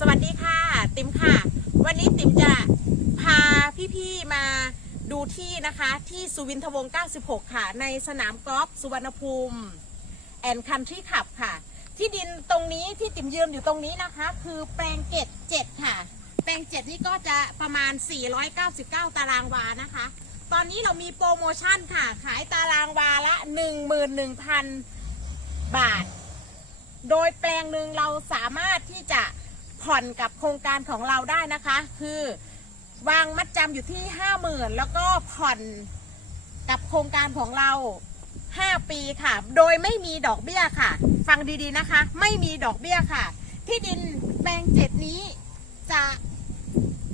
สวัสดีค่ะ ติ๋มค่ะ วันนี้ติ๋มจะพาพี่ๆมาดูที่นะคะที่สุวินทวงศ์ 96 ค่ะ ในสนามกอล์ฟสุวรรณภูมิแอนคันทรีขับค่ะ ที่ดินตรงนี้ที่ติ๋มยืนอยู่ตรงนี้นะคะ คือแปลงเกต7ค่ะ แปลง7นี่ก็จะประมาณ 499 ตารางวานะคะ ตอนนี้เรามีโปรโมชั่นค่ะ ขายตารางวาละ 11,000 บาท โดยแปลงหนึ่งเราสามารถที่จะ ผ่อนกับโครงการของเราได้นะคะ คือวางมัดจำอยู่ที่ห้าหมื่นแล้วก็ผ่อนกับโครงการของเราห้าปีค่ะ โดยไม่มีดอกเบี้ยค่ะ ฟังดีๆนะคะ ไม่มีดอกเบี้ยค่ะ ที่ดินแปลงเจ็ดนี้จะ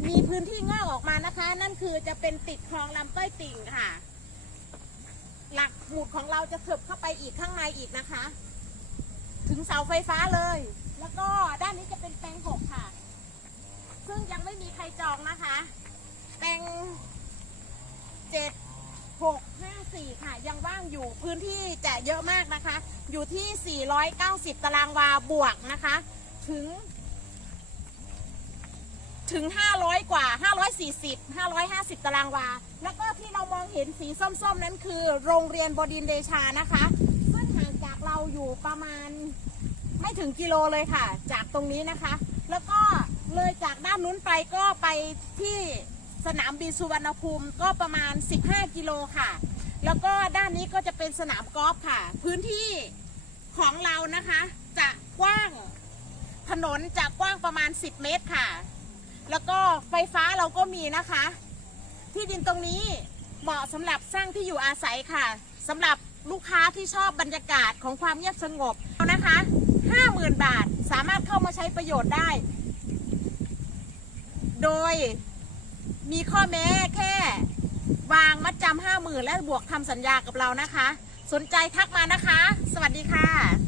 มีพื้นที่งอกออกมานะคะ นั่นคือจะเป็นติดคลองลำต้อยติ่งค่ะ หลักหมุดของเราจะเถิบเข้าไปอีกข้างในอีกนะคะ ถึงเสาไฟฟ้าเลย แล้วก็ด้านนี้จะเป็นแปลงหกค่ะ ซึ่งยังไม่มีใครจองนะคะ แปลงเจ็ดหกห้าสี่ค่ะ ยังว่างอยู่พื้นที่จะเยอะมากนะคะ อยู่ที่ 490 ตารางวาบวกนะคะ ถึง ถึง 500 กว่า 540 550 ตารางวา แล้วก็ที่เรามองเห็นสีส้มๆ นั้นคือโรงเรียนบดินเดชานะคะ เราอยู่ประมาณไม่ถึงกิโลเลยค่ะ จากตรงนี้นะคะ แล้วก็เลยจากด้านนู้นไปก็ไปที่สนามบินสุวรรณภูมิก็ประมาณ 15 กิโลค่ะ แล้วก็ด้านนี้ก็จะเป็นสนามกอล์ฟค่ะ พื้นที่ของเรานะคะ จะกว้างถนนจะกว้างประมาณ 10 เมตรค่ะ แล้วก็ไฟฟ้าเราก็มีนะคะ ที่ดินตรงนี้เหมาะสำหรับสร้างที่อยู่อาศัยค่ะสำหรับ ลูกค้าที่ชอบบรรยากาศของความเงียบสงบนะคะ50,000บาทสามารถเข้ามาใช้ประโยชน์ได้ โดยมีข้อแม้แค่วางมัดจำห้าหมื่นและบวกทำสัญญากับเรานะคะ สนใจทักมานะคะ สวัสดีค่ะ